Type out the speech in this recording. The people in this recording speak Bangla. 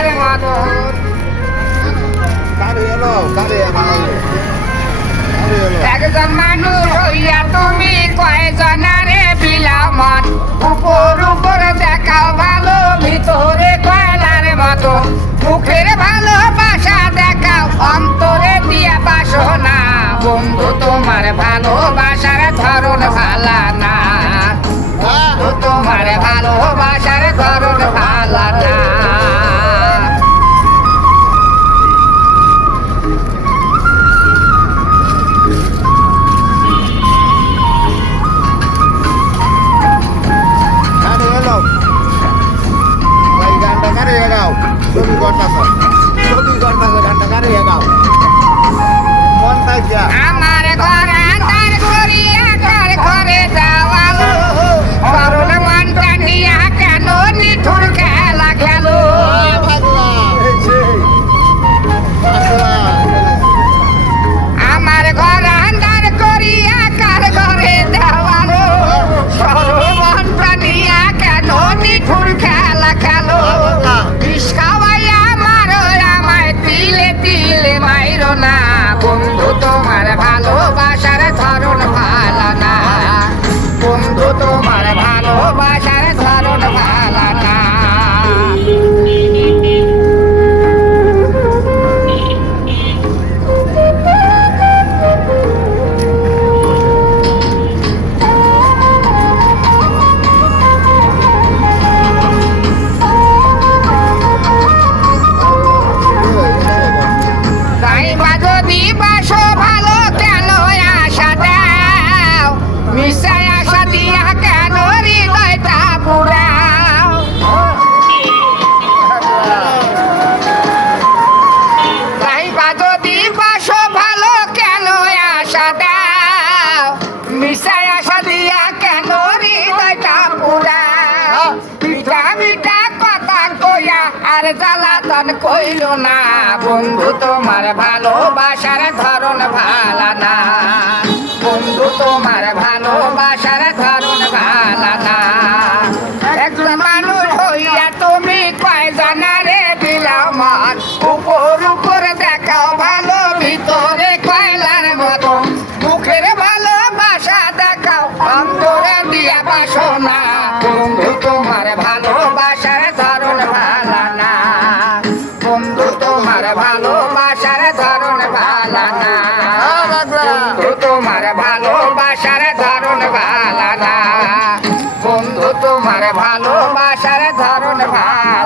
কয়লার মতো একজন মানুষ হইয়া তুমি কয়জনারে বিলাও মন উপর উপর দেখাও ভালো ভিতরে কয়লার মতো মুখের ভালোবাসা দেখাও অন্তরে দিয়া বাসনা বন্ধু তোমার ভালোবাসার ধরন ভালা না তোমার ভালোবাসার ধরন ভালা না আমার ঘর আন্ধার করিয়া কার ঘরে যাওয়ালো করুণ মনটা নিয়া কেন নিঠুর খেলা খেলো আমার ঘর আন্ধার করিয়া কার ঘরে যাওয়ালো করুণ মনটা নিয়া কেন নিঠুর খেলা খেলো বিষ খাওয়াইয়া মারো আমায় তিলে তিলে মাইরো না বন্ধু তোমার ভালোবাসার ধরন ভালো না বন্ধু তোমার ভালোবাসার ধরন ভালো না তাই বা যদি বাসো ভালো কেন আশা দাও মিশাই আশা দিয়া কেন হৃদয়টা পুরাও তাই বা যদি বাসো ভালো কেন আশা দাও মিশাই আশা দিয়া কেন হৃদয়টা পুরাও মিঠা মিঠা কথা কইয়া আর জ্বালাতন কইল না বন্ধু তোমার ভালোবাসার ধরন ভালা না বন্ধু তোমার ভালোবাসার ধরন ভালা না একজন মানুষ হইয়া তুমি কয়জনারে বিলাও মন উপর উপর দেখাও ভালো ভিতরে কয়লার মতো মুখের ভালোবাসা দেখাও অন্তরে দিয়া বাসনা বন্ধু তোমার ভালোবাসার ধরন ভালা না বন্ধু তোমার ভালোবাসার ধরন ভালা না বন্ধু তোমার ভালোবাসার ধরন ভালা না বন্ধু তোমার ভালোবাসার ধরন ভালা